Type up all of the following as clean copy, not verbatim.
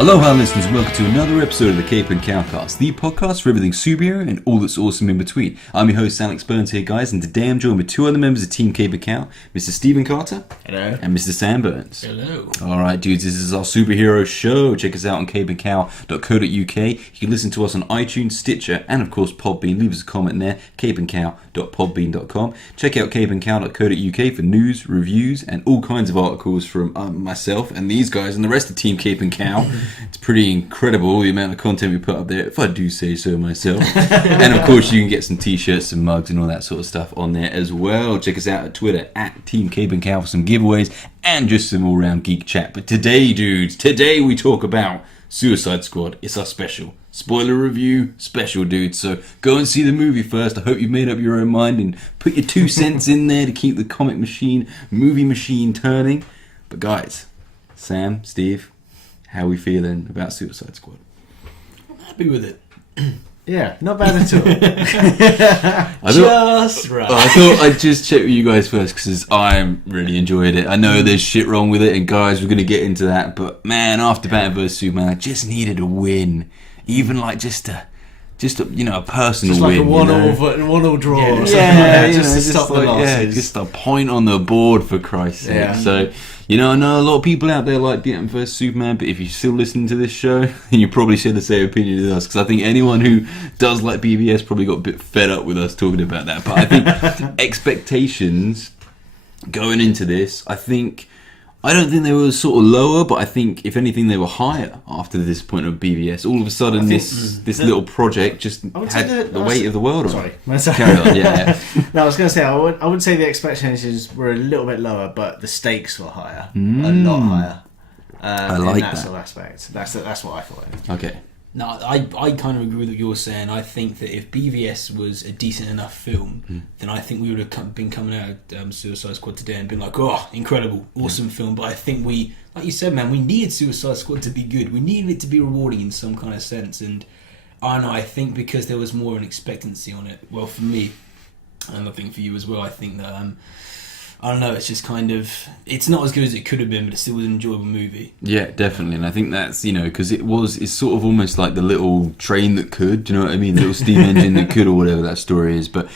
Aloha listeners, welcome to another episode of the Cape and Cowcast, the podcast for everything superhero and all that's awesome in between. I'm your host Alex Burns here, guys, and today I'm joined with two other members of Team Cape and Cow, Mr. Stephen Carter. Hello. And Mr. Sam Burns. Hello. Alright dudes, this is our superhero show. Check us out on capeandcow.co.uk. You can listen to us on iTunes, Stitcher, and of course Podbean. Leave us a comment there, capeandcow.podbean.com. Check out capeandcow.co.uk for news, reviews, and all kinds of articles from myself and these guys and the rest of Team Cape and Cow. It's pretty incredible the amount of content we put up there, if I do say so myself. And of course you can get some t-shirts and mugs and all that sort of stuff on there as well. Check us out at Twitter at Team Cape and Cow for some giveaways and just some all-round geek chat. But today, dudes, we talk about Suicide Squad. It's our special spoiler review special, dudes. So go and see the movie first. I hope you've made up your own mind and put your 2 cents in there to keep the comic machine, movie machine turning. But guys, Sam, Steve, how are we feeling about Suicide Squad? I'm happy with it. Yeah, not bad at all. Just right. I thought I'd just check with you guys first because I really enjoyed it. I know there's shit wrong with it, and guys, we're going to get into that. But man, after Batman vs Superman, I just needed a win, even like just a personal just like win. a one-all draw. Yeah, or something like that, just to stop the losses. just a point on the board for Christ's sake. Yeah. So, I know a lot of people out there like Batman vs Superman, but if you're still listening to this show, then you probably share the same opinion as us, because I think anyone who does like BVS probably got a bit fed up with us talking about that. But I think expectations going into this, I don't think they were sort of lower, but I think, if anything, they were higher after the disappointment of BVS. All of a sudden, this little project just had the weight of the world on it. Sorry. Carry on, yeah. No, I was going to say, I would say the expectations were a little bit lower, but the stakes were higher. A lot higher. I like in that that. sort of aspect. That's what I thought. Okay. No, I kind of agree with what you're saying. I think that if BVS was a decent enough film, then I think we would have been coming out of Suicide Squad today and been like, oh, incredible, awesome film. But I think we, like you said, man, we needed Suicide Squad to be good. We needed it to be rewarding in some kind of sense. And I don't know, I think because there was more of an expectancy on it, well, for me, and I think for you as well, I think that... I don't know, it's just kind of... It's not as good as it could have been, but it still was an enjoyable movie. Yeah, definitely. And I think that's, because it's sort of almost like the little train that could, do you know what I mean? The little steam engine that could, or whatever that story is. But,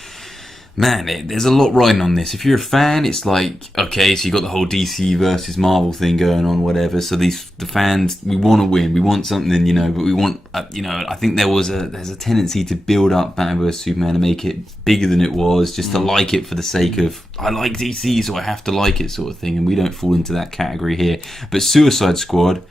man, there's a lot riding on this. If you're a fan, it's like, okay, so you got the whole DC versus Marvel thing going on, whatever. So the fans, we want to win. We want something, but we want, I think there's a tendency to build up Batman vs Superman and make it bigger than it was, just to like it for the sake of, I like DC, so I have to like it sort of thing. And we don't fall into that category here. But Suicide Squad,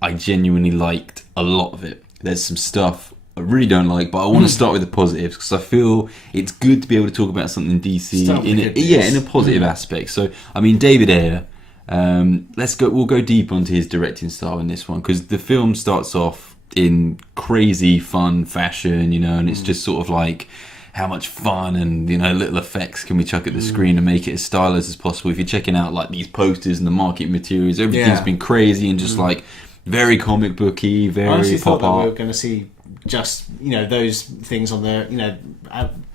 I genuinely liked a lot of it. There's some stuff I really don't like, but I want to start with the positives because I feel it's good to be able to talk about something DC in a positive aspect. So, David Ayer, we'll go deep onto his directing style in this one, because the film starts off in crazy fun fashion, and it's just sort of like, how much fun and little effects can we chuck at the screen and make it as stylized as possible. If you're checking out like these posters and the marketing materials, everything's been crazy and just like very comic booky, very pop art. I honestly thought that we were going to see just those things on the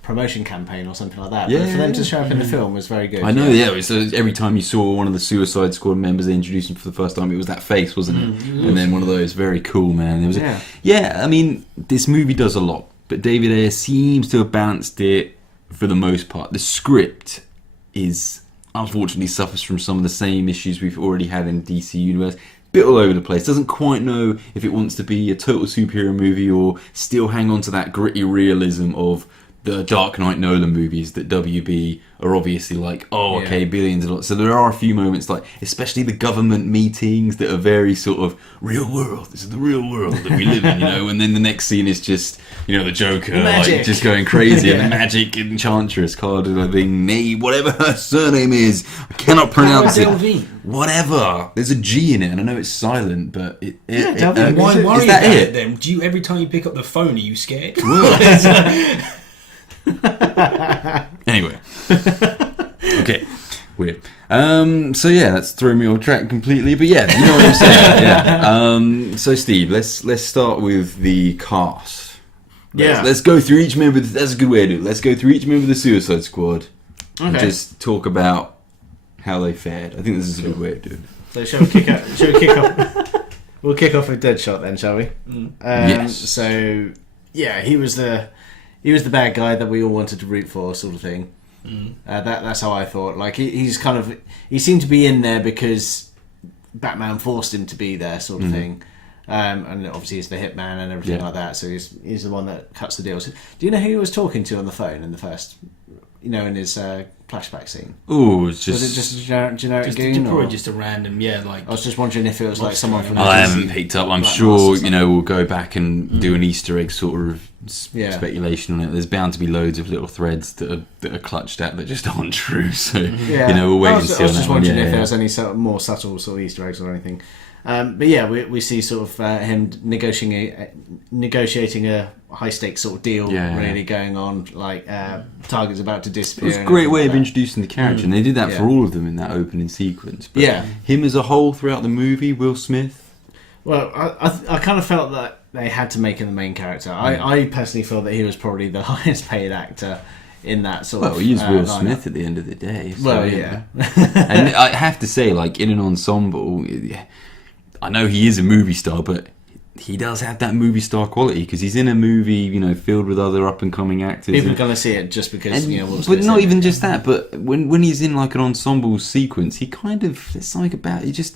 promotion campaign or something like that. But for them to show up in the film was very good. I know, yeah. So every time you saw one of the Suicide Squad members, they introduced him for the first time, it was that face, wasn't it? And then one of those, very cool, man. It was this movie does a lot, but David Ayer seems to have balanced it for the most part. The script unfortunately suffers from some of the same issues we've already had in the DC universe. Bit all over the place. Doesn't quite know if it wants to be a total superhero movie or still hang on to that gritty realism of the Dark Knight Nolan movies that WB are obviously like, billions of dollars. So there are a few moments, like especially the government meetings, that are very sort of real world. This is the real world that we live in, and then the next scene is just, the Joker just going crazy and the magic enchantress card, I think, whatever her surname is, I cannot pronounce it. Whatever. There's a G in it, and I know it's silent, but why worry about it then? Do you, every time you pick up the phone, are you scared? Anyway. Okay. Weird. So yeah, that's thrown me off track completely. But yeah, you know what I'm saying. Yeah. So Steve, let's start with the cast. Let's go through each member. That's a good way to do it. Let's go through each member of the Suicide Squad and just talk about how they fared. I think this is a good way to do it. So shall we kick off we'll kick off with Deadshot then, shall we? Yes. So yeah, he was the bad guy that we all wanted to root for, sort of thing. That's how I thought. Like he seemed to be in there because Batman forced him to be there, sort of thing. And obviously he's the hitman and everything like that. So he's the one that cuts the deals. Do you know who he was talking to on the phone in the first? In his flashback scene. Oh, it's just... Was it just a generic goon? Probably just a random, I was just wondering if it was like someone from... I haven't picked up. I'm sure, we'll go back and do an Easter egg sort of speculation on it. There's bound to be loads of little threads that are clutched at that just aren't true. So, we'll wait and see on that. I was just wondering if there was any sort of more subtle sort of Easter eggs or anything. But yeah, we see sort of him negotiating a high stakes sort of deal, really going on. Like Target's about to disappear. It was a great way of introducing the character, and they did that for all of them in that opening sequence. But him as a whole throughout the movie, Will Smith. Well, I kind of felt that they had to make him the main character. I personally feel that he was probably the highest paid actor in that sort of... Well, he is Will Smith at the end of the day. So, well, yeah. And I have to say, like, in an ensemble... I know he is a movie star, but he does have that movie star quality because he's in a movie, filled with other up and coming actors. People are going to see it just because but not even just that. But when he's in like an ensemble sequence, he kind of there's something about it.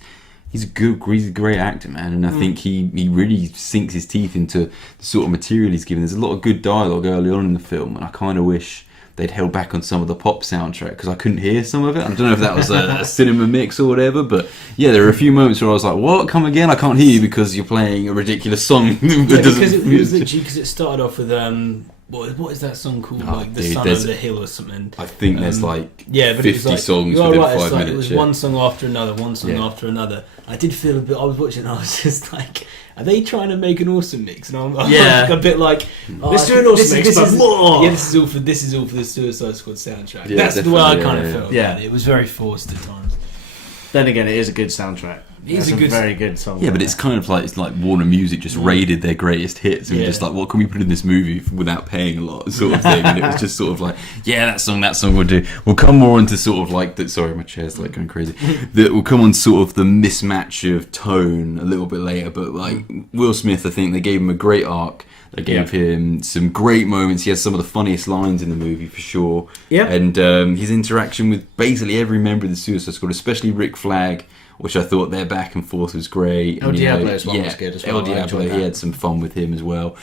He's a great actor, man, and I think he really sinks his teeth into the sort of material he's given. There's a lot of good dialogue early on in the film, and I kind of wish they'd held back on some of the pop soundtrack because I couldn't hear some of it. I don't know if that was a cinema mix or whatever, but yeah, there were a few moments where I was like, "What? Come again? I can't hear you because you're playing a ridiculous song." Because it started off with what is that song called? The Sun Over the Hill or something. I think there's like 50 songs within 5 minutes. It was one song after another, after another. I did feel a bit. I was watching, and I was just like, "Are they trying to make an awesome mix?" And I'm a bit like, "Let's do an awesome mix, but more." Yeah, this is all for the Suicide Squad soundtrack. Yeah, that's the way I kind of felt. Yeah, it was very forced at times. Then again, it is a good soundtrack. It's a very good song. Yeah, but it's kind of like Warner Music just raided their greatest hits and were just like, what can we put in this movie without paying a lot, sort of thing. And it was just sort of like, that song will do. We'll come more into sort of like sorry, my chair's like going crazy. We'll come on sort of the mismatch of tone a little bit later. But like Will Smith, I think they gave him a great arc. They gave him some great moments. He has some of the funniest lines in the movie for sure. Yeah. And his interaction with basically every member of the Suicide Squad, especially Rick Flag, which I thought their back and forth was great. El Diablo's one was good as well. El Diablo, he had some fun with him as well.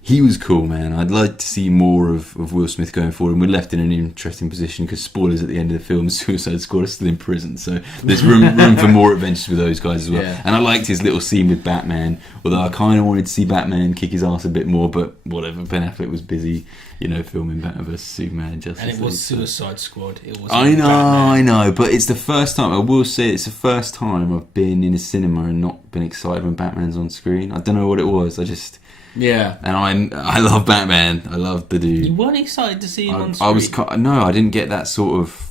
He was cool, man. I'd like to see more of Will Smith going forward, and we're left in an interesting position because spoilers at the end of the film, Suicide Squad is still in prison, so there's room for more adventures with those guys as well. Yeah. And I liked his little scene with Batman, although I kind of wanted to see Batman kick his ass a bit more, but whatever, Ben Affleck was busy, filming Batman vs Superman, Justice League. And it was Suicide Squad. It was. I know, but it's the first time. I will say it's the first time I've been in a cinema and not been excited when Batman's on screen. I don't know what it was. I just and I love Batman. I love the dude. You weren't excited to see him on screen. I didn't get that sort of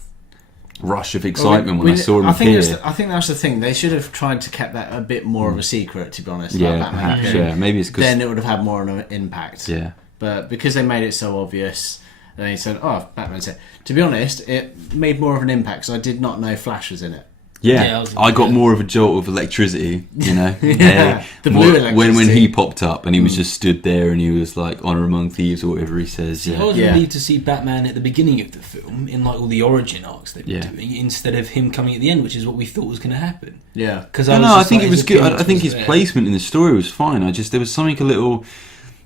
rush of excitement when I saw him appear. I think that's the thing. They should have tried to keep that a bit more of a secret, to be honest. Yeah, about Batman. perhaps. Yeah, maybe it's because then it would have had more of an impact. Yeah. But because they made it so obvious, and he said, "Oh, Batman's it." To be honest, it made more of an impact because I did not know Flash was in it. Yeah, I got more of a jolt of electricity, the blue electricity. When he popped up and he was just stood there and he was like honor among thieves or whatever he says. I was relieved to see Batman at the beginning of the film in like all the origin arcs they were doing, instead of him coming at the end, which is what we thought was going to happen. Yeah, because I think it was good. I think his placement in the story was fine. There was something a little.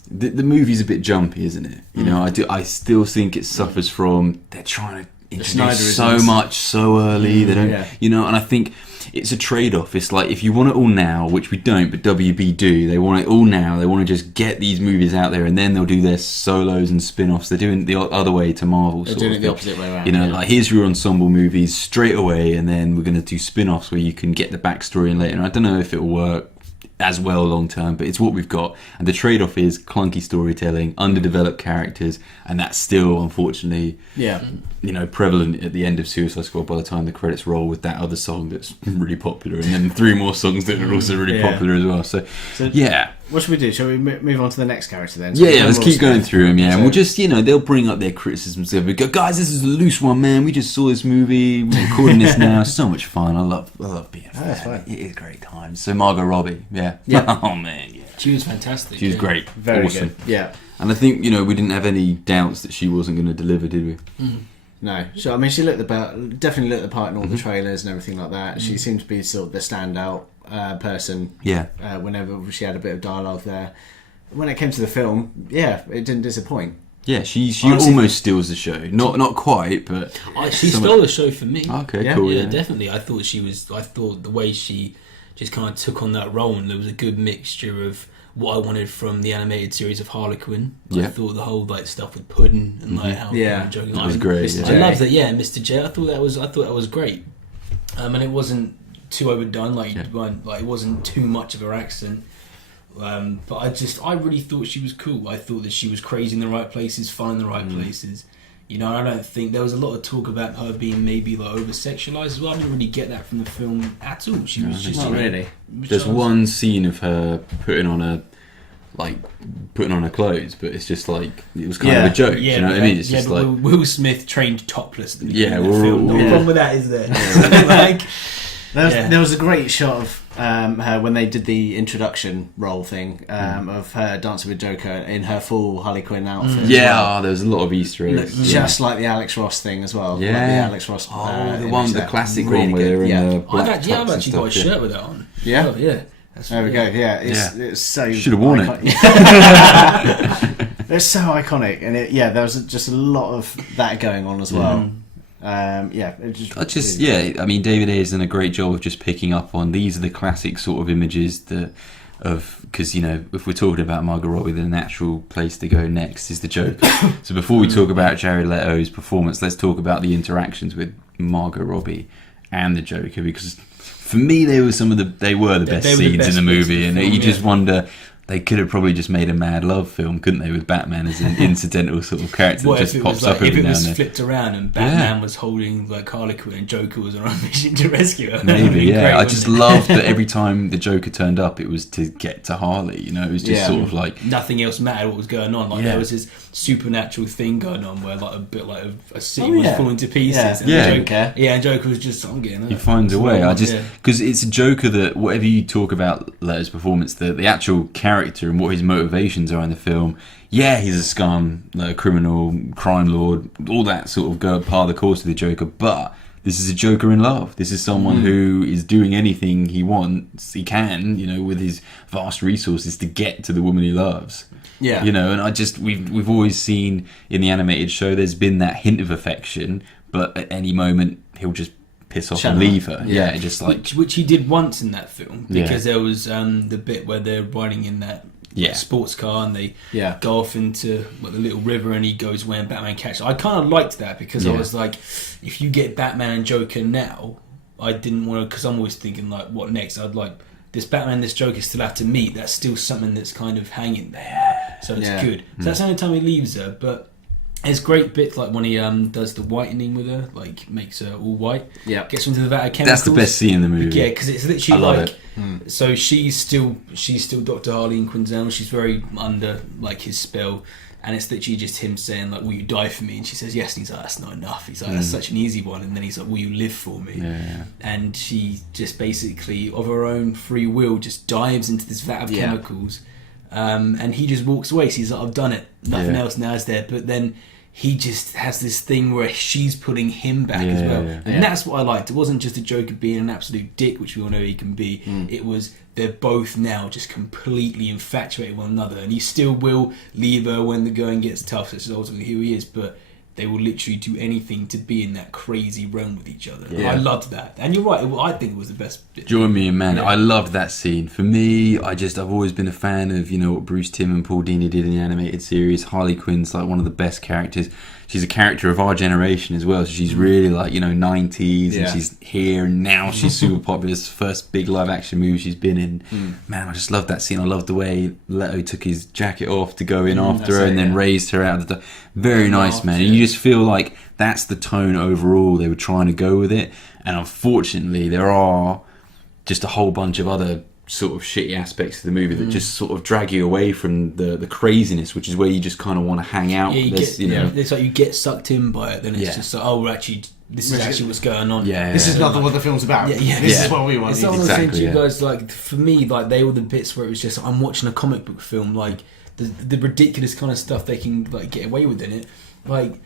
The movie's a bit jumpy, isn't it? I still think it suffers from they're trying to introduce so much so early. They don't, and I think it's a trade-off. It's like if you want it all now, which we don't, but WB do. They want it all now. They want to just get these movies out there, and then they'll do their solos and spin-offs. They're doing it the other way to Marvel. They're doing it the opposite way around. Like here's your ensemble movies straight away, and then we're going to do spin-offs where you can get the backstory in later. And I don't know if it'll work as well long term, but it's what we've got, and the trade-off is clunky storytelling, underdeveloped characters, and that's still unfortunately prevalent at the end of Suicide Squad by the time the credits roll with that other song that's really popular, and then 3 more songs that are also really popular as well. So what should we do? Shall we move on to the next character then? Let's keep going through them, and we'll just, they'll bring up their criticisms. They'll go, guys, this is a loose one, man. We just saw this movie. We're recording this now. So much fun. I love being a fan. It is great times. So Margot Robbie, Yeah. Yeah. Oh man, yeah. She was fantastic. She was great. Very awesome. good. Yeah. And I think, we didn't have any doubts that she wasn't going to deliver, did we? No. So, I mean, she definitely looked the part in all Mm-hmm. the trailers and everything like that. She seemed to be sort of the standout person Yeah. whenever she had a bit of dialogue there. When it came to the film, yeah, it didn't disappoint. Yeah, she Honestly, almost steals the show. Not quite, but... She stole the show for me. Okay, Yeah. cool. Yeah, definitely. I thought the way she just kind of took on that role, and there was a good mixture of what I wanted from the animated series of Harley Quinn. Yeah. I thought the whole stuff with Puddin' and how Yeah. joking. That was great. Mr. Yeah. I J. love that. Yeah, Mr. J. I thought that was great. And it wasn't too overdone. It wasn't too much of her accent. But I really thought she was cool. I thought that she was crazy in the right places, fun in the right places. I don't think there was a lot of talk about her being maybe over sexualized as well. I didn't really get that from the film at all. She was just Not really. There's one scene of her putting on her clothes, but it's just it was kind of a joke. Yeah, you know what I mean? It's just but Will Smith trained topless at the beginning Yeah, of the we're film. all- No yeah. problem with that, is there? There was a great shot of her when they did the introduction role thing of her dancing with Joker in her full Harley Quinn outfit. as Yeah, well. there's a lot of Easter eggs. Looked just like the Alex Ross thing as well. Yeah. Like the Alex Ross. the classic Really one where good. they're in Yeah. the black I've tux actually and got a stuff, shirt with that on. Yeah? Oh, yeah. That's There we go. Yeah, it's so. Should have worn it. It's so iconic, and there was just a lot of that going on as well. I mean, David Ayer's done a great job of just picking up on these are the classic sort of images because if we're talking about Margot Robbie, the natural place to go next is the Joker. So before we talk about Jared Leto's performance, let's talk about the interactions with Margot Robbie and the Joker, because for me they were the best scenes in the movie, and you just wonder. They could have probably just made a Mad Love film, couldn't they, with Batman as an incidental sort of character that just pops up every now and then. If it was flipped around and Batman was holding Harley Quinn and Joker was on a mission to rescue her. Maybe, yeah. Great, I just it? loved that every time the Joker turned up, it was to get to Harley. It was just sort of nothing else mattered what was going on. There was this supernatural thing going on where a bit like a city was falling to pieces. And Joker was just, I'm getting it. He finds a way. Because it's a Joker that whatever you talk about Leto's performance, the actual character and what his motivations are in the film. Yeah, he's a scum, a criminal, crime lord, all that sort of go part of the course of the Joker. But this is a Joker in love. This is someone who is doing anything he can, with his vast resources to get to the woman he loves. Yeah. And we've always seen in the animated show there's been that hint of affection, but at any moment he'll just piss off and leave her. Yeah, just which he did once in that film, because there was the bit where they're riding in that sports car and they go off into the little river and he goes away and Batman catches. I kind of liked that because I was like, if you get Batman and Joker now, I didn't want to, because I'm always thinking what next? I'd like this Batman, this Joker still have to meet. That's still something that's kind of hanging there, so it's good. So that's the only time he leaves her, but. There's great bits when he does the whitening with her, makes her all white. Yeah, gets into the vat of chemicals. That's the best scene in the movie. Yeah, because it's literally it. So she's still Dr. Harley in Quinzel. She's very under his spell, and it's literally just him saying "Will you die for me?" And she says yes. And he's like, "That's not enough." He's like, "That's such an easy one." And then he's like, "Will you live for me?" Yeah. And she just basically, of her own free will, just dives into this vat of chemicals. And he just walks away. So he's like, I've done it. Nothing else now is there. But then he just has this thing where she's putting him back as well. And that's what I liked. It wasn't just a Joker being an absolute dick, which we all know he can be. It was they're both now just completely infatuated with one another. And he still will leave her when the going gets tough. That's ultimately who he is. But they will literally do anything to be in that crazy realm with each other. I loved that. And you're right, I think it was the best bit. Join me in, man. I loved that scene. For me, I've always been a fan of, what Bruce Timm and Paul Dini did in the animated series. Harley Quinn's one of the best characters. She's a character of our generation as well. So she's really 90s and she's here and now she's super popular. It's the first big live action movie she's been in. Man, I just loved that scene. I loved the way Leto took his jacket off to go in after her and then raised her out of the door. Very nice, man. And you just feel like that's the tone overall they were trying to go with it. And unfortunately, there are just a whole bunch of other sort of shitty aspects of the movie that just sort of drag you away from the craziness, which is where you just kind of want to hang out. It's like you get sucked in by it, then it's just like, actually this is actually what's going on. Yeah, This is not what the film's about. This is what we want. It's not what I was saying to you yeah. guys. Like for me, like they were the bits where it was just I'm watching a comic book film. Like the ridiculous kind of stuff they can like get away with in it. Like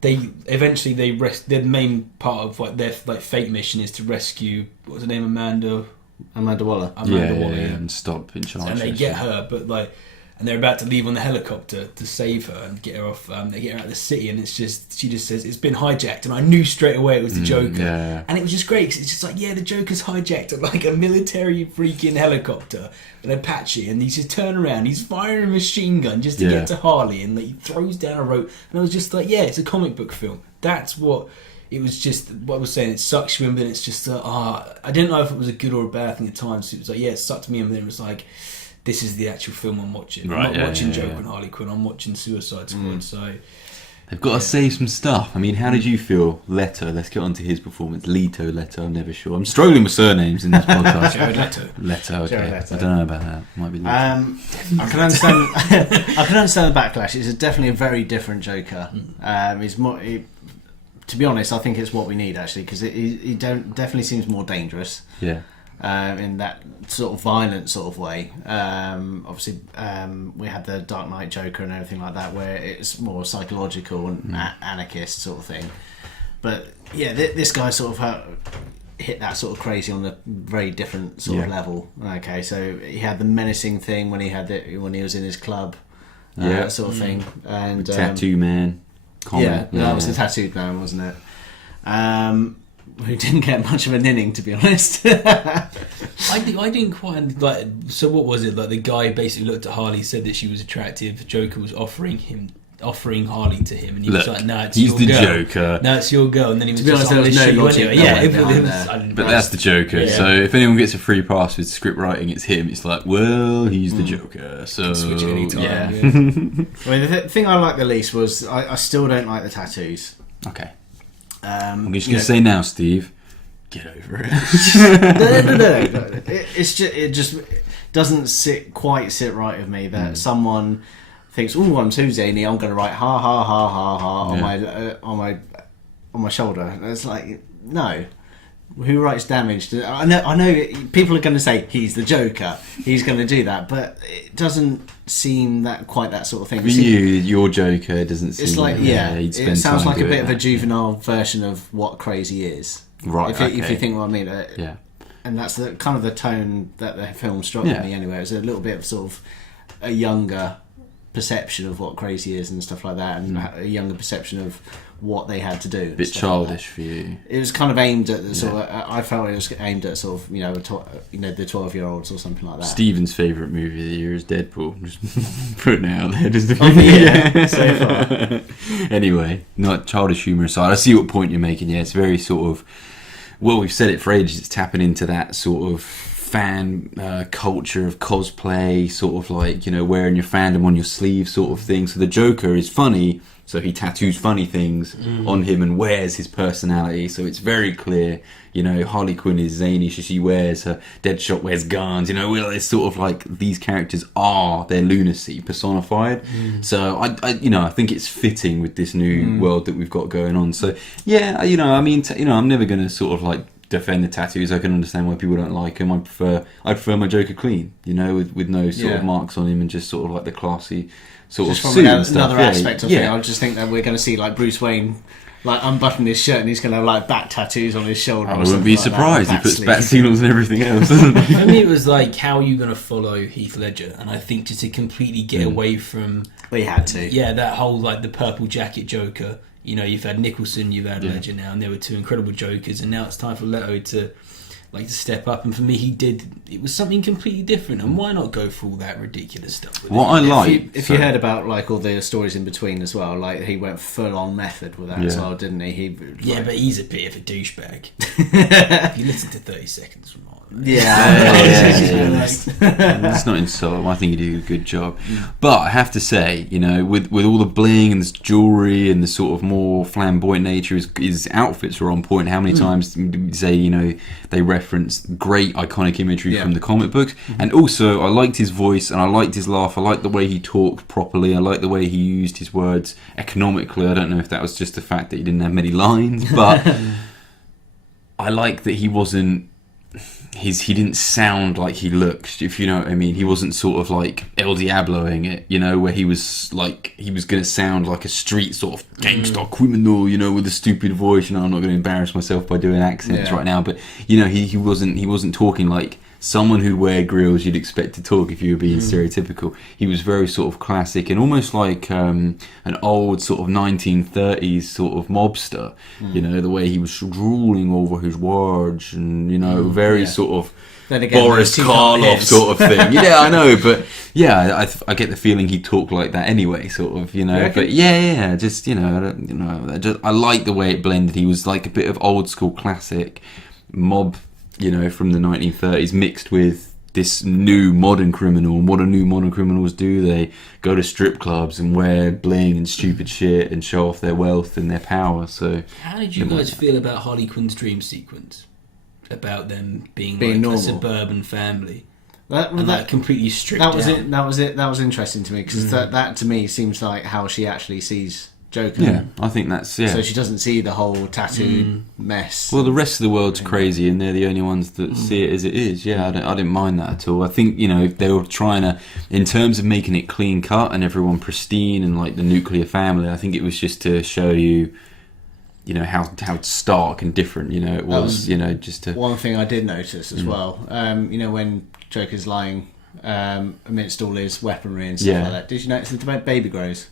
they eventually their main part of like their like fate mission is to rescue what was her name, Amanda Waller. Waller, and stop in charge. and they get her, but like. And they're about to leave on the helicopter to save her and get her off. They get her out of the city, and she just says it's been hijacked. And I knew straight away it was the Joker. Yeah. And it was just great because it's just like, the Joker's hijacked like a military freaking helicopter with Apache, and he's just turn around, he's firing a machine gun just to get to Harley, and like, he throws down a rope. And I was just like, it's a comic book film. That's what. It was just what I was saying. It sucks you in, but it's just I didn't know if it was a good or a bad thing at times. So it was like, it sucked me in, but then it was like. This is the actual film I'm watching. I'm not watching Joker and Harley Quinn. I'm watching Suicide Squad. So they've got to say some stuff. I mean, how did you feel, Leto? Let's get on to his performance. Leto, I'm never sure. I'm struggling with surnames in this podcast. Jared Leto. Leto, okay. Jared Leto. I don't know about that. Might be Leto. I can understand. I can understand the backlash. It's definitely a very different Joker. He's more. To be honest, I think it's what we need actually because he definitely seems more dangerous. Yeah. In that sort of violent sort of way. Obviously, we had the Dark Knight Joker and everything like that, where it's more psychological and anarchist sort of thing. But this guy sort of hit that sort of crazy on a very different sort of level. Okay, so he had the menacing thing when he was in his club, sort of thing, and Tattoo Man. That was the tattooed man, wasn't it? Who didn't get much of an inning, to be honest. I didn't quite like. So what was it like? The guy basically looked at Harley, said that she was attractive. Joker was offering Harley to him, and he was like, "No, it's he's your the girl. Joker." No, it's your girl. And then he was To be just honest, there was no logic anyway. But that's the Joker. So if anyone gets a free pass with script writing, it's him. It's like, well, he's the Joker. So switch it anytime. I mean, the thing I liked the least was I still don't like the tattoos. Okay. I'm just going to say now, Steve, get over it. No. It just doesn't sit right with me that someone thinks, "Oh, I'm too zany. I'm going to write ha ha ha ha ha on my shoulder." And it's like, no. Who writes damage? I know. People are going to say he's the Joker. He's going to do that, but it doesn't seem quite that sort of thing. For you, your Joker doesn't seem. It's like he'd spend it sounds time like a bit doing of a that. juvenile version of what crazy is. Right. If you think what I mean. Yeah. And that's the kind of the tone that the film struck with me anyway. It was a little bit of sort of a younger perception of what crazy is and stuff like that, and a younger perception of what they had to do. A bit childish for you. It was kind of aimed at the sort of. I felt it was aimed at sort of the 12-year-olds or something like that. Steven's favourite movie of the year is Deadpool. Just putting it out there. Just So far. Anyway, not childish humour aside, I see what point you're making. Yeah, it's very sort of. Well, we've said it for ages. It's tapping into that sort of fan culture of cosplay, sort of like wearing your fandom on your sleeve, sort of thing. So the Joker is funny. So he tattoos funny things on him and wears his personality. So it's very clear, Harley Quinn is zany. She wears her. Deadshot wears guns. It's sort of like these characters are their lunacy personified. So I think it's fitting with this new world that we've got going on. So I'm never going to sort of like defend the tattoos. I can understand why people don't like them. I prefer my Joker clean, with no sort of marks on him and just sort of like the classy. Sort just of from suit another aspect of it, I just think that we're going to see like Bruce Wayne like unbutton his shirt and he's going to have like bat tattoos on his shoulder. I wouldn't be surprised. He puts bat signals and everything else, doesn't he? For me, it was like, how are you going to follow Heath Ledger? And I think just to completely get away from, we had to. Yeah, that whole like the purple jacket Joker. You've had Nicholson, you've had Ledger now, and there were two incredible Jokers, and now it's time for Leto to step up. And for me, it was something completely different. And why not go for all that ridiculous stuff with If you heard about like all the stories in between as well, like he went full on method with that as well, didn't he? But he's a bit of a douchebag. If you listen to 30 Seconds from It's not insult. I think he did a good job. But I have to say, with all the bling and the jewellery and the sort of more flamboyant nature, his outfits were on point. How many times did we say, they reference great iconic imagery Yeah. from the comic books. And also, I liked his voice and I liked his laugh. I liked the way he talked properly. I liked the way he used his words economically. I don't know if that was just the fact that he didn't have many lines, but I like that he wasn't. He didn't sound like he looked, if you know what I mean. He wasn't sort of like El Diabloing it, you know, where he was going to sound like a street sort of gangster criminal, you know, with a stupid voice. You know, I'm not going to embarrass myself by doing accents right now, but you know, he wasn't talking like someone who'd wear grills you'd expect to talk if you were being stereotypical. He was very sort of classic and almost like an old sort of 1930s sort of mobster. You know, the way he was drooling over his words and, you know, very sort of Then again, Boris those two can't Karloff hit. sort of thing. Yeah, I know, but yeah, I get the feeling he talked like that anyway, sort of, you know. But yeah, just you know, I like the way it blended. He was like a bit of old school classic mob, you know, from the 1930s, mixed with this new modern criminal. And what do new modern criminals do? They go to strip clubs and wear bling and stupid shit and show off their wealth and their power. So, how did you guys feel about Harley Quinn's dream sequence? About them being like normal. a suburban family. That That completely stripped that was down. it. That was it. That was interesting to me because that to me seems like how she actually sees Joker. yeah, I think that's So she doesn't see the whole tattooed mess. Well, the rest of the world's crazy, and they're the only ones that see it as it is. Yeah, I didn't mind that at all. I think, you know, if they were trying to, in terms of making it clean cut and everyone pristine and like the nuclear family, I think it was just to show you, you know, how stark and different, you know, it was, you know, just to... One thing I did notice as well, you know, when Joker's lying amidst all his weaponry and stuff like that, did you notice the baby grows?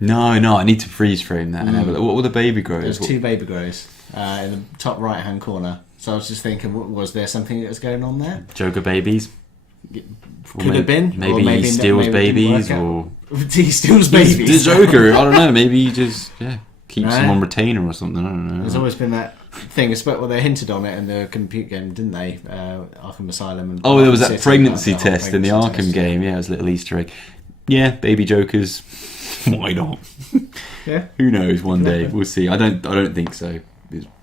No, I need to freeze frame that and have a look. What were the baby grows? There's two baby grows in the top right hand corner. So I was just thinking, was there something that was going on there? Joker babies? Could have been. Maybe, Or he steals maybe it didn't babies, work or... out. He steals babies. The Joker, I don't know, maybe he just, keeps them on retainer or something, I don't know. There's always been that thing, well, they hinted on it in the computer game, didn't they? Arkham Asylum. And Oh, there was Arkham that City, pregnancy like the whole test in the pregnancy Arkham test. game. Yeah, it was a little Easter egg. Yeah, baby Jokers. Why not? Yeah. Who knows? One day we'll see. I don't think so.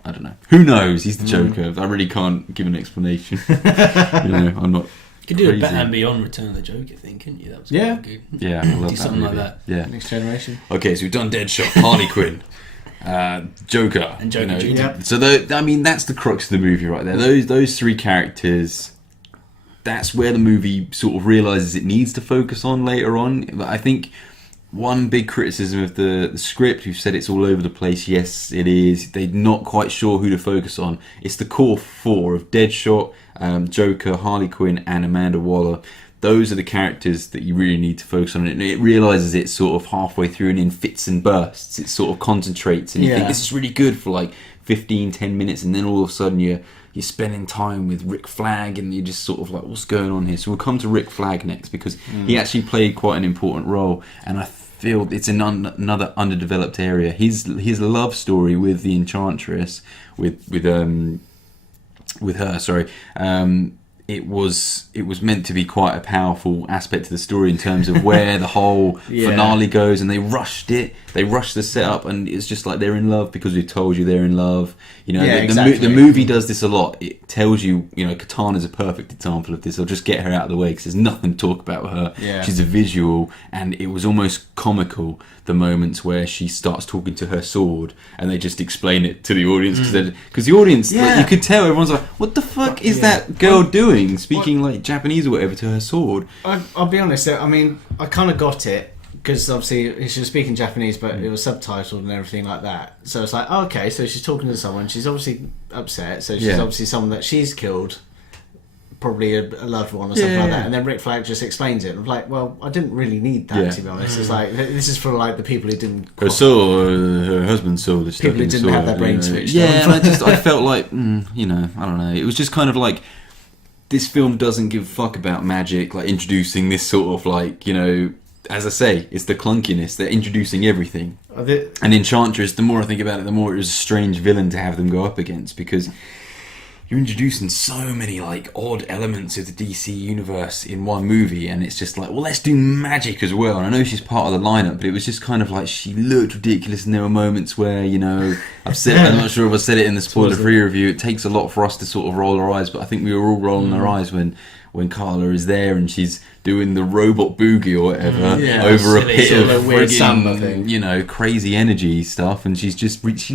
I don't know. Who knows? He's the Joker. I really can't give an explanation. You know, I'm not. You could do crazy. a Batman Beyond Return of the Joker thing, couldn't you? That was Yeah. quite good. Yeah, I love Do that something movie. like that. Yeah. Next Generation. Okay, so we've done Deadshot, Harley Quinn, Joker, And Joker you know. Jr. Yeah. So I mean, that's the crux of the movie right there. Those three characters. That's where the movie sort of realizes it needs to focus on later on. But I think one big criticism of the script, you've said it's all over the place. Yes, it is. They're not quite sure who to focus on. It's the core four of Deadshot, Joker, Harley Quinn, and Amanda Waller. Those are the characters that you really need to focus on. And it realizes it sort of halfway through and in fits and bursts. It sort of concentrates and you think this is really good for like 15, 10 minutes, and then all of a sudden you're spending time with Rick Flag and you're just sort of like, what's going on here? So we'll come to Rick Flag next because he actually played quite an important role, and I feel it's another underdeveloped area. His love story with the Enchantress, with her, sorry, it was meant to be quite a powerful aspect to the story in terms of where the whole finale goes, and they rushed the setup, and it's just like they're in love because we've told you they're in love. You know, the movie does this a lot. It tells you, you know, Katana's a perfect example of this. I'll just get her out of the way because there's nothing to talk about with her. Yeah. She's a visual, and it was almost comical, the moments where she starts talking to her sword and they just explain it to the audience because the audience, like, you could tell everyone's like, what the fuck is that girl doing, speaking like Japanese or whatever to her sword? I'll be honest, I mean, I kind of got it because obviously she was speaking Japanese, but it was subtitled and everything like that. So it's like, oh, okay, so she's talking to someone, she's obviously upset, so she's obviously someone that she's killed, probably a loved one or something like that. And then Rick Flag just explains it. I'm like, well, I didn't really need that, to be honest. It's like, this is for like the people who didn't... Her husband's soul is stuck People who in the didn't have sword, their brain you know. switched Yeah, on. and I felt like, you know, I don't know. It was just kind of like, this film doesn't give a fuck about magic, like introducing this sort of like, you know, as I say, it's the clunkiness. They're introducing everything. And Enchantress, the more I think about it, the more it was a strange villain to have them go up against, because you're introducing so many like odd elements of the DC universe in one movie, and it's just like, well, let's do magic as well. And I know she's part of the lineup, but it was just kind of like she looked ridiculous, and there were moments where, you know, I'm not sure if I said it in the spoiler-free review. It takes a lot for us to sort of roll our eyes, but I think we were all rolling our eyes when Carla is there and she's doing the robot boogie or whatever over a pit of weird samba thing. friggin', you know, crazy energy stuff, and she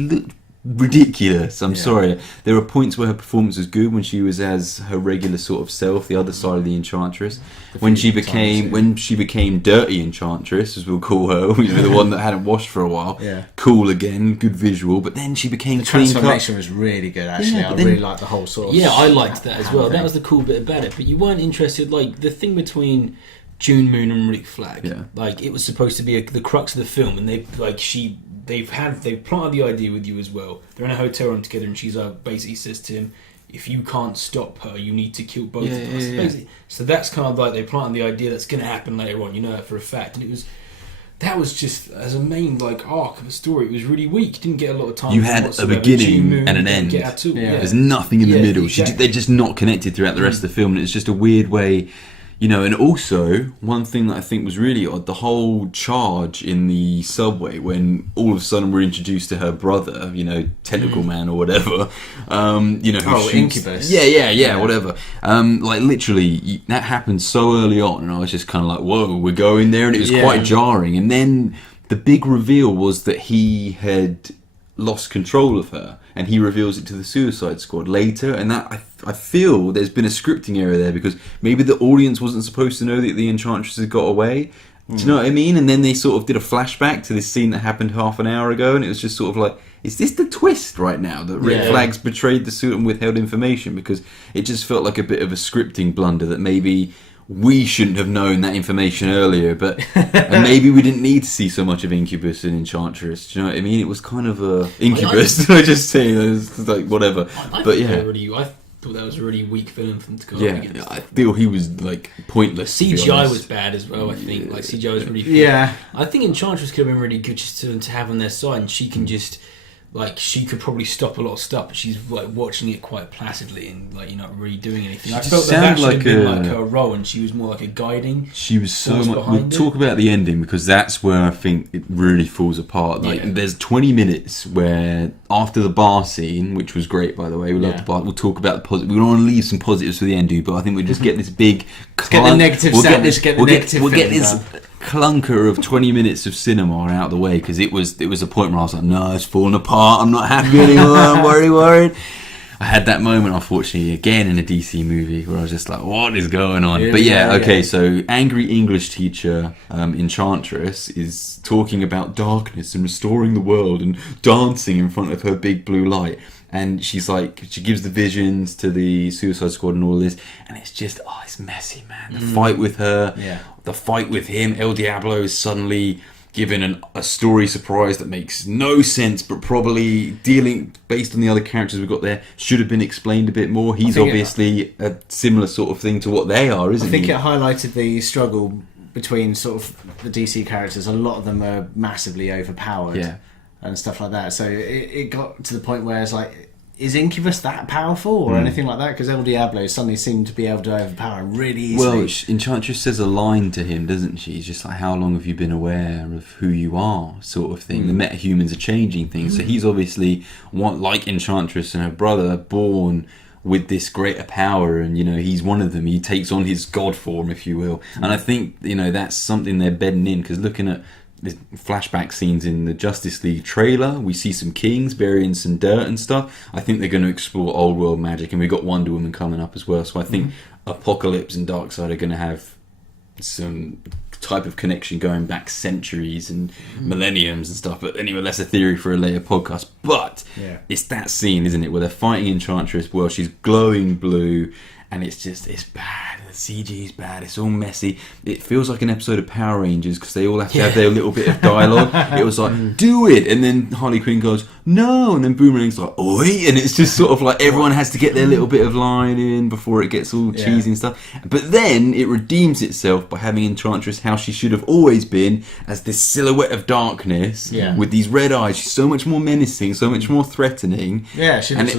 looked ridiculous. I'm sorry. There were points where her performance was good when she was as her regular sort of self, the other side of the Enchantress. When she became Dirty Enchantress, as we'll call her, you know, the one that hadn't washed for a while. Yeah. Cool again, good visual. But then she became The clean cut. transformation was really good, actually. Yeah, I but then- really liked the whole sort of... Yeah, I liked that as well. thing. That was the cool bit about it. But you weren't interested, like, the thing between June Moon and Rick Flag. Yeah. Like, it was supposed to be the crux of the film, and they've planted the idea with you as well. They're in a hotel room together, and she's basically says to him, if you can't stop her, you need to kill both of us. Yeah. Basically. So that's kind of like they planted the idea that's going to happen later on. You know that for a fact. And that was just, as a main like arc of a story, it was really weak. Didn't get a lot of time. You had a whatsoever. beginning June Moon and an didn't end. get at all. Yeah. Yeah. There's nothing in the Yeah, middle. exactly. They're just not connected throughout the rest of the film, and it's just a weird way, you know. And also, one thing that I think was really odd, the whole charge in the subway when all of a sudden we're introduced to her brother, you know, Tentacle Man or whatever, you know, who shoots... Incubus. Yeah, whatever. Like, literally, that happened so early on, and I was just kind of like, whoa, we're going there, and it was quite jarring. And then the big reveal was that he had lost control of her, and he reveals it to the Suicide Squad later, and that I feel there's been a scripting error there, because maybe the audience wasn't supposed to know that the Enchantress had got away. Do you know what I mean? And then they sort of did a flashback to this scene that happened half an hour ago, and it was just sort of like, is this the twist right now that Rick Flags betrayed the suit and withheld information? Because it just felt like a bit of a scripting blunder that maybe we shouldn't have known that information earlier, but and maybe we didn't need to see so much of Incubus and Enchantress. Do you know what I mean? It was kind of a Incubus. I just say it was like whatever. I But yeah, thought that was a really weak villain for them to go up yeah, against. I feel he was like pointless. to be CGI honest. was bad as well. I think like CGI was really Yeah. I think Enchantress could have been really good just to have on their side, and she can just like she could probably stop a lot of stuff, but she's like watching it quite placidly and like you're not really doing anything. I She felt sounded that should like have been a- like her role, and she was more like a guiding. She was so force much. behind We'll it. talk about the ending, because that's where I think it really falls apart. Like, Yeah. there's 20 minutes where after the bar scene, which was great by the way, we love Yeah. the bar. We'll talk about the positive. We don't want to leave some positives for the end, dude. But I think we'll just get this big. get the negative sandwich, get the negative We'll get feeling this down. clunker of 20 minutes of cinema out of the way, because it was a point where I was like, no, it's falling apart. I'm not happy anymore. I'm worried. I had that moment, unfortunately, again in a DC movie where I was just like, what is going on? Here But we yeah, go, okay, yeah. so angry English teacher Enchantress is talking about darkness and restoring the world and dancing in front of her big blue light. And she's like, she gives the visions to the Suicide Squad and all this, and it's just, it's messy, man. The fight with her, the fight with him, El Diablo is suddenly given a story surprise that makes no sense, but probably dealing based on the other characters we've got there should have been explained a bit more. He's think obviously a similar sort of thing to what they are, isn't I think he? it highlighted the struggle between sort of the DC characters. A lot of them are massively overpowered and stuff like that. So it got to the point where it's like, is Incubus that powerful or anything like that? Because El Diablo suddenly seemed to be able to overpower him really easily. Well, Enchantress says a line to him, doesn't she? It's just like, how long have you been aware of who you are, sort of thing. The metahumans are changing things. So he's obviously, like Enchantress and her brother, born with this greater power, and you know, he's one of them. He takes on his god form, if you will. And I think, you know, that's something they're bedding in, because looking at the flashback scenes in the Justice League trailer, we see some kings burying some dirt and stuff. I think they're going to explore old world magic, and we've got Wonder Woman coming up as well. So I think Apocalypse and Darkseid are going to have some type of connection going back centuries and millenniums and stuff. But anyway, that's a theory for a later podcast. But it's that scene, isn't it, where they're fighting Enchantress. Well, she's glowing blue, and it's bad. The CG's bad. It's all messy. It feels like an episode of Power Rangers, because they all have to have their little bit of dialogue. It was like, do it, and then Harley Quinn goes, no, and then Boomerang's like, oi, and it's just sort of like everyone has to get their little bit of line in before it gets all cheesy and stuff. But then it redeems itself by having Enchantress how she should have always been, as this silhouette of darkness with these red eyes. She's so much more menacing, so much more threatening. Yeah, she looks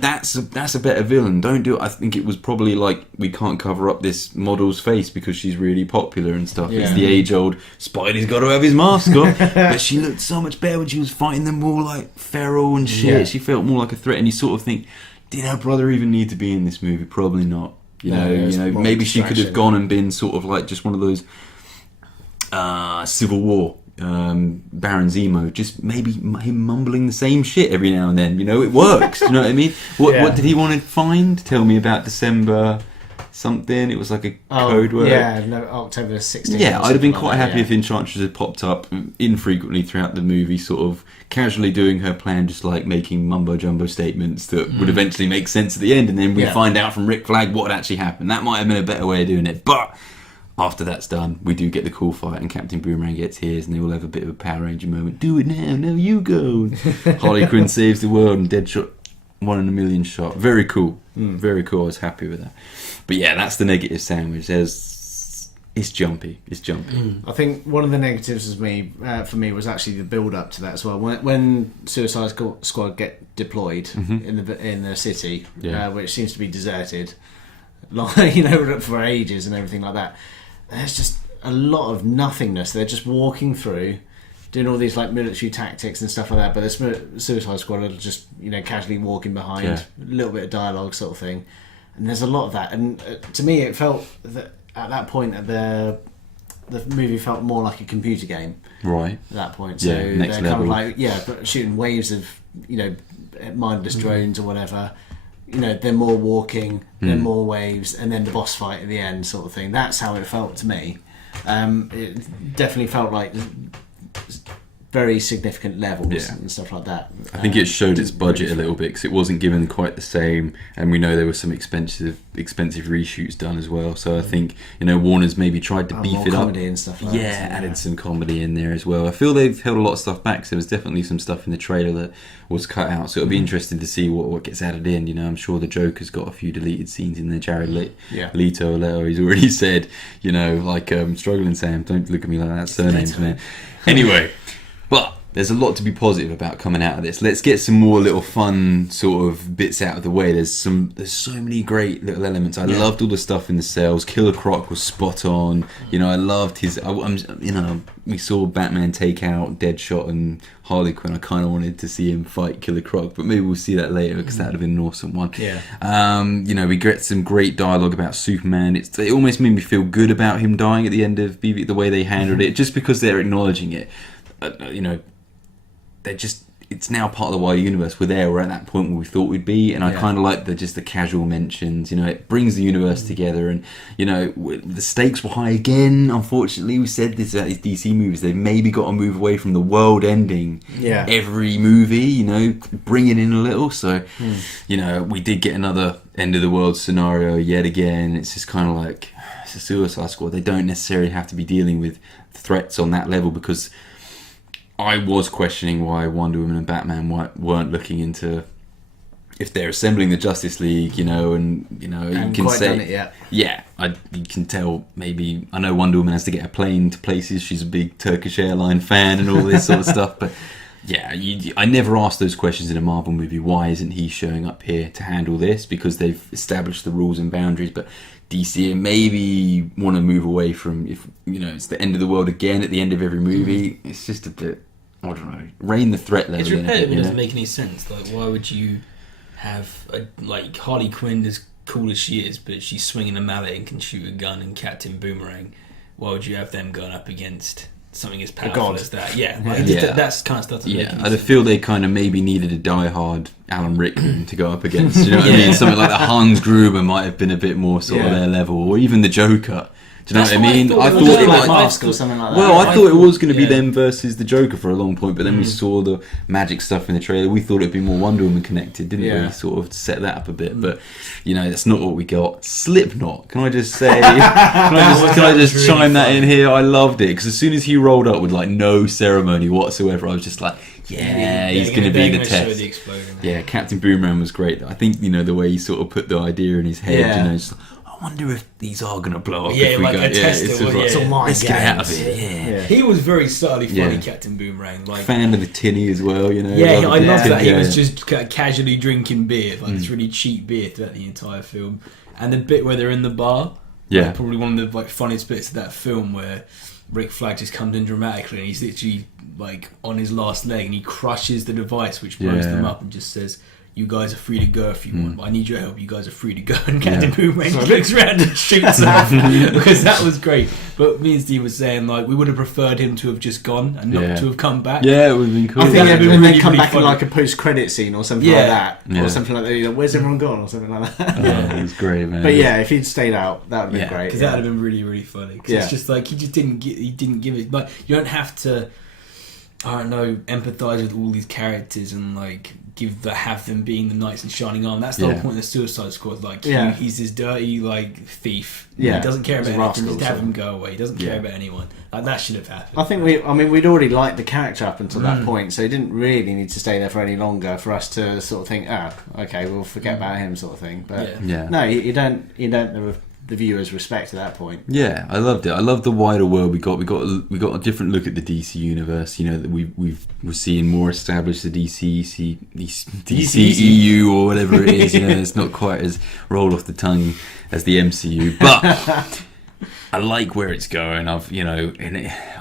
that's a better villain. Don't do it. I think it was probably like, we can't cover up this model's face because she's really popular and stuff. It's the age-old Spidey's got to have his mask on. But she looked so much better when she was fighting them all like feral and shit. She felt more like a threat, and you sort of think, did her brother even need to be in this movie? Probably not. You know, maybe she could have gone and been sort of like just one of those Civil War Baron Zemo, just maybe him mumbling the same shit every now and then. You know, it works. You know what I mean? What did he want to find? Tell me about December something. It was like a code word. October 16th. Yeah, I'd have been quite happy if Enchantress had popped up infrequently throughout the movie, sort of casually doing her plan, just like making mumbo jumbo statements that would eventually make sense at the end, and then we find out from Rick Flag what had actually happened. That might have been a better way of doing it, but after that's done, we do get the cool fight, and Captain Boomerang gets his, and they all have a bit of a Power Ranger moment. Do it now, no, you go. Harley Quinn saves the world, and Deadshot 1 in a million shot. Very cool. Very cool. I was happy with that. But yeah, that's the negative sandwich. It's jumpy. It's jumpy. I think one of the negatives for me was actually the build up to that as well. When Suicide Squad get deployed in the city, which seems to be deserted, like, for ages and everything like that. There's just a lot of nothingness. They're just walking through, doing all these like military tactics and stuff like that. But the Suicide Squad are just casually walking behind, a little bit of dialogue sort of thing. And there's a lot of that. And to me, it felt that at that point, the movie felt more like a computer game. Right. At that point, so next they're level. kind of like shooting waves of mindless drones or whatever. They're more walking, then more waves, and then the boss fight at the end, sort of thing. That's how it felt to me. It definitely felt like very significant levels and stuff like that. I think it showed its budget a little bit, because it wasn't given quite the same, and we know there were some expensive reshoots done as well. So I think Warner's maybe tried to beef it up, comedy and stuff like that. Added some comedy in there as well. I feel they've held a lot of stuff back, so there was definitely some stuff in the trailer that was cut out, so it'll be interesting to see what gets added in. I'm sure the Joker's got a few deleted scenes in there. Jared Leto, he's already said, struggling, Sam, don't look at me like that, surnames, man. Anyway, but there's a lot to be positive about coming out of this. Let's get some more little fun sort of bits out of the way. There's so many great little elements. I loved all the stuff in the cells. Killer Croc was spot on. I loved his. We saw Batman take out Deadshot and Harley Quinn. I kind of wanted to see him fight Killer Croc, but maybe we'll see that later, because that would have been an awesome one. Yeah. We get some great dialogue about Superman. It almost made me feel good about him dying at the end of BB, the way they handled it, just because they're acknowledging it. It's now part of the wider universe. We're at that point where we thought we'd be, and I kind of like the casual mentions. It brings the universe together, and the stakes were high again. Unfortunately, we said this about these DC movies. They've maybe got to move away from the world ending every movie. Bring it in a little. So, we did get another end of the world scenario yet again. It's just kind of like, it's a Suicide Squad. They don't necessarily have to be dealing with threats on that level, because I was questioning why Wonder Woman and Batman weren't looking into if they're assembling the Justice League, and you can say, done it yet. You can tell. Maybe I know Wonder Woman has to get a plane to places. She's a big Turkish airline fan and all this sort of stuff. But I never asked those questions in a Marvel movie. Why isn't he showing up here to handle this? Because they've established the rules and boundaries, but DC maybe want to move away from, if it's the end of the world again at the end of every movie. It's just a bit, I don't know, rein the threat level. It's repetitive. It doesn't make any sense. Like, why would you have Harley Quinn, as cool as she is, but she's swinging a mallet and can shoot a gun, and Captain Boomerang? Why would you have them going up against something as powerful as that? That's kind of stuff that makes I feel they kind of maybe needed a diehard Alan Rickman to go up against. You know what I mean? Something like the Hans Gruber might have been a bit more sort of their level, or even the Joker. Do you know what I mean? I thought it like Mask or something like that. Well, I thought it was going to be them versus the Joker for a long point, but then we saw the magic stuff in the trailer. We thought it'd be more Wonder Woman connected, didn't we? Sort of set that up a bit, but that's not what we got. Slipknot. Can I just say? Can I just chime that in here? I loved it, because as soon as he rolled up with no ceremony whatsoever, I was just like, Yeah, he's going to be the show test. the explosion. Yeah, Captain Boomerang was great. I think, the way he sort of put the idea in his head, just like, I wonder if these are going to blow up. Yeah, if we like go. a tester. It's just like, Some mind let's get out of games. it. Yeah. He was very subtly funny, Yeah. Captain Boomerang. Like, Fan of the tinny as well, Yeah, I love that. He Yeah. was just casually drinking beer, like this really cheap beer throughout the entire film. And the bit where they're in the bar, Yeah. like, probably one of the funniest bits of that film, where Rick Flag just comes in dramatically and he's literally like on his last leg and he crushes the device which blows Yeah. them up and just says, "You guys are free to go if you want, but I need your help. You guys are free to go." And Captain Boomerang looks around and shoots off because that was great. But me and Steve was saying, like, we would have preferred him to have just gone and not to have come back. Yeah, it would have been cool. I think that'd they'd be been really, come really back funny. in like a post-credit scene or something Yeah. like that, Yeah. or something like that. Where's everyone gone, or something like that. Yeah, it was great, man. But yeah, if he'd stayed out, that would have been Yeah, great. Because that would have been really, really funny. 'Cause Yeah. it's just like he didn't give it. Like, you don't have to, I don't know, empathise with all these characters and like have them being the knights in shining armor. That's the whole point of the Suicide Squad. Like, he's this dirty like thief. Yeah. He doesn't care He's about a anything. rascal, Just have so. him go away. He doesn't care about anyone. Like, that should have happened. I think we'd already liked the character up until that point, so he didn't really need to stay there for any longer for us to sort of think, okay, we'll forget about him, sort of thing. But Yeah. no, you don't the viewers respect at that point. Yeah, I loved it. I love the wider world we got. We got a different look at the DC universe. That we're seeing more established the DCEU or whatever it is. It's not quite as rolled off the tongue as the MCU, but I like where it's going. I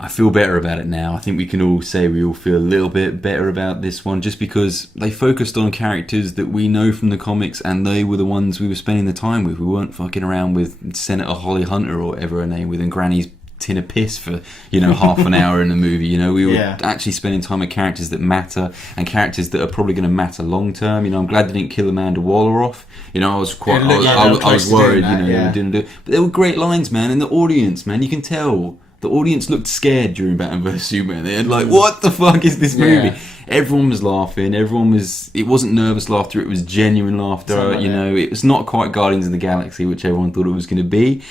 feel better about it now. I think we can all say we all feel a little bit better about this one, just because they focused on characters that we know from the comics, and they were the ones we were spending the time with. We weren't fucking around with Senator Holly Hunter or whatever her name with, and Granny's tin of piss for half an hour in the movie. We were actually spending time with characters that matter, and characters that are probably going to matter long term. I'm glad they didn't kill Amanda Waller off. I was quite, I was worried. They were doing it, but they were great lines, man. And the audience, man, you can tell the audience looked scared during Batman vs Superman. They had like, what the fuck is this movie? Yeah. Everyone was laughing. It wasn't nervous laughter. It was genuine laughter. It was not quite Guardians of the Galaxy, which everyone thought it was going to be.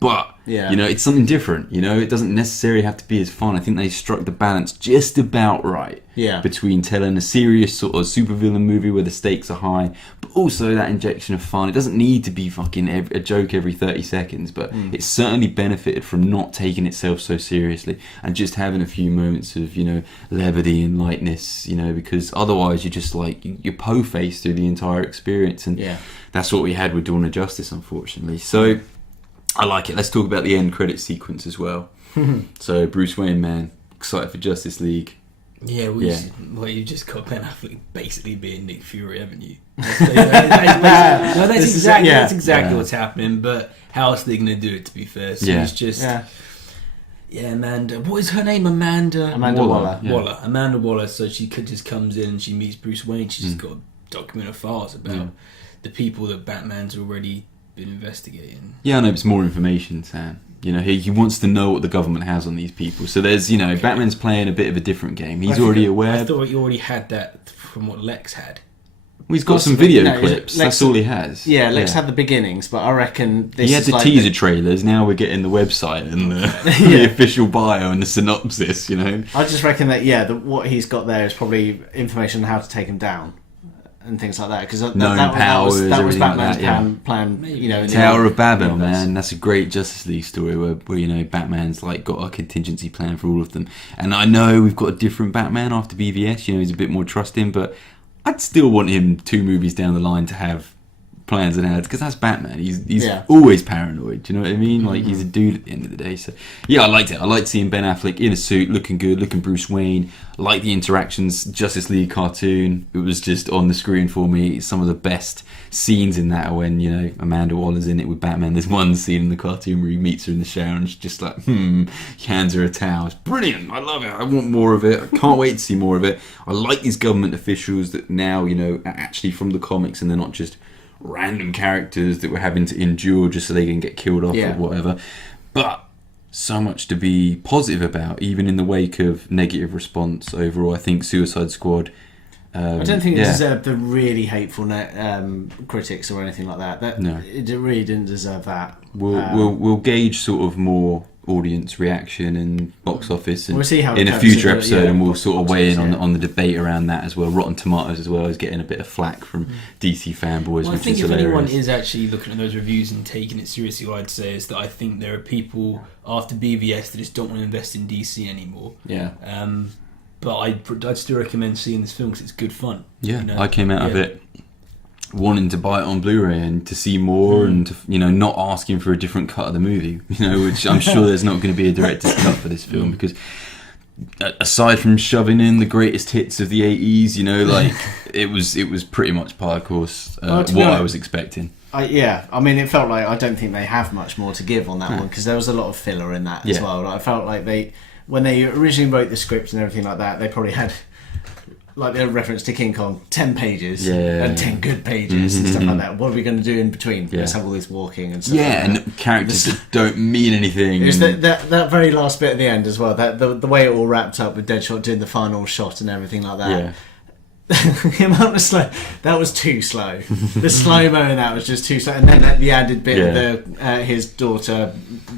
But, it's something different. It doesn't necessarily have to be as fun. I think they struck the balance just about right between telling a serious sort of supervillain movie where the stakes are high, but also that injection of fun. It doesn't need to be fucking a joke every 30 seconds, but it certainly benefited from not taking itself so seriously and just having a few moments of, levity and lightness, because otherwise you're just like, you're po-faced through the entire experience. And that's what we had with Dawn of Justice, unfortunately. So I like it. Let's talk about the end credit sequence as well. So Bruce Wayne, man, excited for Justice League. Yeah, well, you just got Ben Affleck basically being Nick Fury, haven't you? That's exactly what's happening. But how else are they going to do it? To be fair, so it's just Amanda. What is her name? Amanda Waller. Waller. Amanda Waller. So she just comes in and she meets Bruce Wayne. She's just got a document of files about the people that Batman's already been investigating. Yeah, I know, it's more information, Sam. He wants to know what the government has on these people. So there's, Batman's playing a bit of a different game. He's already aware. I thought you already had that from what Lex had. Well, he's got some video clips. That's all he has. Yeah, Lex had the beginnings, but I reckon this he had is the like teaser trailers. Now we're getting the website and the official bio and the synopsis. I just reckon that what he's got there is probably information on how to take him down and things like that, because that was Batman's plan. In Tower of Babel, man. That's a great Justice League story where Batman's like got a contingency plan for all of them. And I know we've got a different Batman after BVS. He's a bit more trusting, but I'd still want him 2 movies down the line to have plans and ads, because that's Batman. He's always paranoid. Do you know what I mean? Like, he's a dude at the end of the day. So I liked it. I liked seeing Ben Affleck in a suit, looking good, looking Bruce Wayne. I like the interactions. Justice League cartoon, it was just on the screen for me. Some of the best scenes in that are when Amanda Waller's in it with Batman. There's one scene in the cartoon where he meets her in the shower and she's just like he hands her a towel. It's brilliant. I love it. I want more of it. I can't wait to see more of it. I like these government officials that now are actually from the comics, and they're not just random characters that we're having to endure just so they can get killed off or whatever. But so much to be positive about, even in the wake of negative response overall. I think Suicide Squad, I don't think it deserved the really hateful critics or anything like that. It really didn't deserve that. We'll gauge sort of more audience reaction and box office, and We'll see how it in a comes future in the- episode, yeah, and we'll box sort of weigh in office, on the debate around that as well. Rotten Tomatoes as well is getting a bit of flack from DC fanboys, Well, I which think is if hilarious. anyone is actually looking at those reviews and taking it seriously, what I'd say is that I think there are people after BVS that just don't want to invest in DC anymore. Yeah. But I'd still recommend seeing this film because it's good fun. Yeah, you know? I came out of Yeah. it wanting to buy it on Blu-ray and to see more, and to, not asking for a different cut of the movie, which I'm sure there's not going to be a director's cut for this film, because aside from shoving in the greatest hits of the 80s, it was pretty much par course what I was expecting. I mean, it felt like I don't think they have much more to give on that one, because there was a lot of filler in that as well. Like, I felt like when they originally wrote the script and everything like that, they probably had, like the reference to King Kong, 10 pages and 10 good pages and stuff like that. What are we going to do in between? Let's have all this walking and stuff. Yeah, like that. and characters that don't mean anything. It was that very last bit at the end as well. That the way it all wrapped up with Deadshot doing the final shot and everything like that. Yeah. The amount of slow, that was too slow. The slow mo in that was just too slow, and then the added bit of his daughter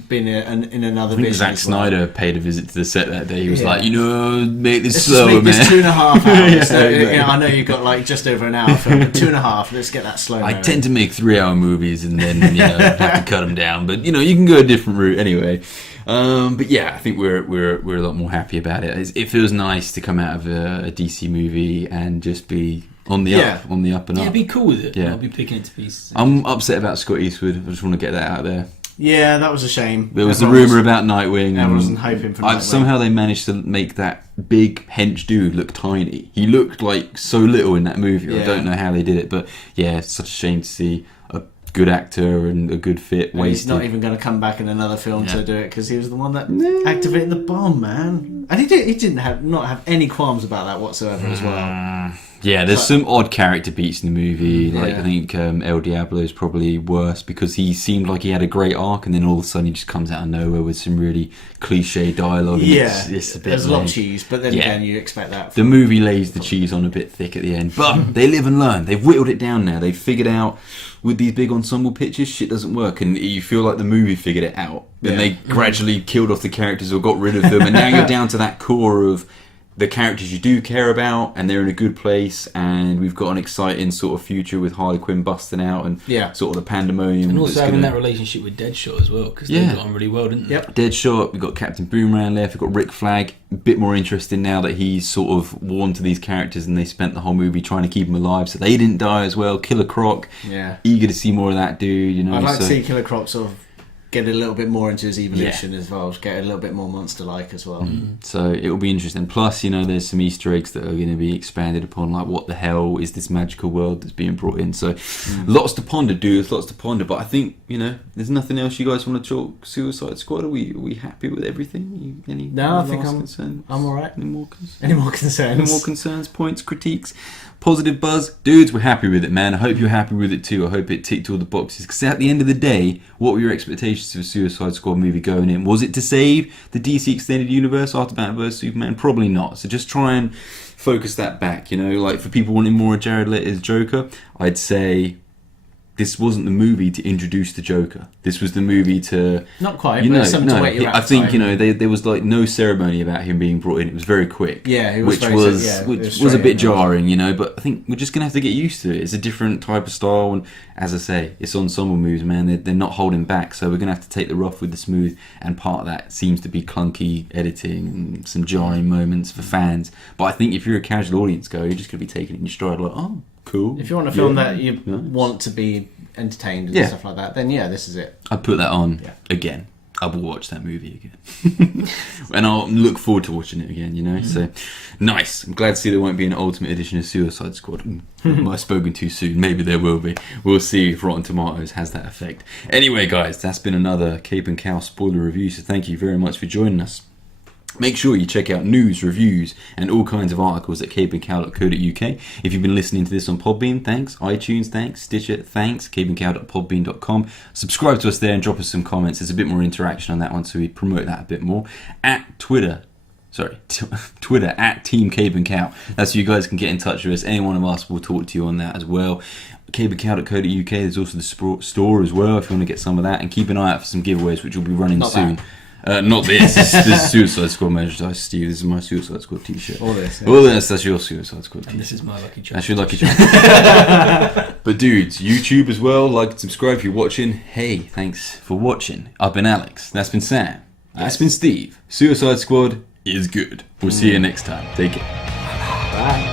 being in another I think vision. Zack Snyder paid a visit to the set that day. He was like, make this Let's slower, just make man. this 2.5 hours. Exactly. I know you've got like just over an hour film, but 2.5. Let's get that slow mo. I tend to make 3-hour movies and then have to cut them down, but you can go a different route anyway. But yeah, I think we're a lot more happy about it. It feels nice to come out of a DC movie and just be on the up and up. Yeah, be cool with it. Yeah. I'll be picking it to pieces. I'm upset about Scott Eastwood. I just want to get that out there. Yeah, that was a shame. There was a rumour about Nightwing. I wasn't hoping for Nightwing. Somehow they managed to make that big hench dude look tiny. He looked like so little in that movie. Yeah. I don't know how they did it, but yeah, it's such a shame to see a good actor and a good fit And wasted. he's not even going to come back in another film to do it, because he was the one that activated the bomb, man. And he didn't not have any qualms about that whatsoever as well. Yeah, there's some odd character beats in the movie. Like Yeah. I think El Diablo is probably worse, because he seemed like he had a great arc, and then all of a sudden he just comes out of nowhere with some really cliche dialogue. And it's a bit there's a lot of lame. cheese, but then again, you expect that. The movie lays the cheese on a bit thick at the end, but they live and learn. They've whittled it down now. They've figured out with these big ensemble pictures, shit doesn't work, and you feel like the movie figured it out. Then they gradually killed off the characters or got rid of them, and now you're down to that core of the characters you do care about, and they're in a good place, and we've got an exciting sort of future with Harley Quinn busting out, and sort of the pandemonium. And also that's having gonna- that relationship with Deadshot as well, because they got on really well, didn't they? Yep. Deadshot, we've got Captain Boomerang left, we've got Rick Flag, a bit more interesting now that he's sort of warmed to these characters, and they spent the whole movie trying to keep him alive so they didn't die as well. Killer Croc, eager to see more of that dude, I'd like to see Killer Croc sort of get a little bit more into his evolution as well, get a little bit more monster-like as well. So it'll be interesting. Plus, there's some Easter eggs that are going to be expanded upon, like what the hell is this magical world that's being brought in. So lots to ponder, dudes, lots to ponder. But I think, there's nothing else you guys want to talk Suicide Squad. Are we happy with everything? No, I think I'm alright. Any more concerns? Any more concerns? Any more concerns, points, critiques, positive buzz? Dudes, we're happy with it, man. I hope you're happy with it too. I hope it ticked all the boxes. Because at the end of the day, what were your expectations of a Suicide Squad movie going in? Was it to save the DC Extended Universe after Batman vs Superman? Probably not. So just try and focus that back. Like for people wanting more of Jared Leto's Joker, I'd say this wasn't the movie to introduce the Joker. This was the movie to... Not quite, but something to whet your I think, appetite. there was like no ceremony about him being brought in. It was very quick. Yeah, it was which was a bit jarring, but I think we're just going to have to get used to it. It's a different type of style, and as I say, it's ensemble moves, man. They're not holding back, so we're going to have to take the rough with the smooth, and part of that seems to be clunky editing and some jarring moments for fans. But I think if you're a casual audience goer, you're just going to be taking it in your stride like, oh, cool. If you want a film that you want to be entertained and stuff like that, then this is it. I'd put that on again. I will watch that movie again. And I'll look forward to watching it again, So, nice. I'm glad to see there won't be an Ultimate Edition of Suicide Squad. Might have spoken too soon. Maybe there will be. We'll see if Rotten Tomatoes has that effect. Anyway, guys, that's been another Cape and Cowl spoiler review, so thank you very much for joining us. Make sure you check out news, reviews, and all kinds of articles at capeandcowl.co.uk. If you've been listening to this on Podbean, thanks. iTunes, thanks. Stitcher, thanks. capeandcowl.podbean.com. Subscribe to us there and drop us some comments. There's a bit more interaction on that one, so we promote that a bit more. Twitter at Team Cape and Cowl. That's so you guys can get in touch with us. Any one of us will talk to you on that as well. capeandcowl.co.uk. There's also the store as well if you want to get some of that. And keep an eye out for some giveaways, which will be running soon. Not this. This is Suicide Squad merchandise, Steve. This is my Suicide Squad t-shirt. All this. All this, that's your Suicide Squad t-shirt. And this is my lucky charm. That's your lucky charm. But dudes, YouTube as well. Like and subscribe if you're watching. Hey, thanks for watching. I've been Alex. That's been Sam. That's been Steve. Suicide Squad is good. We'll see you next time. Take care. Bye.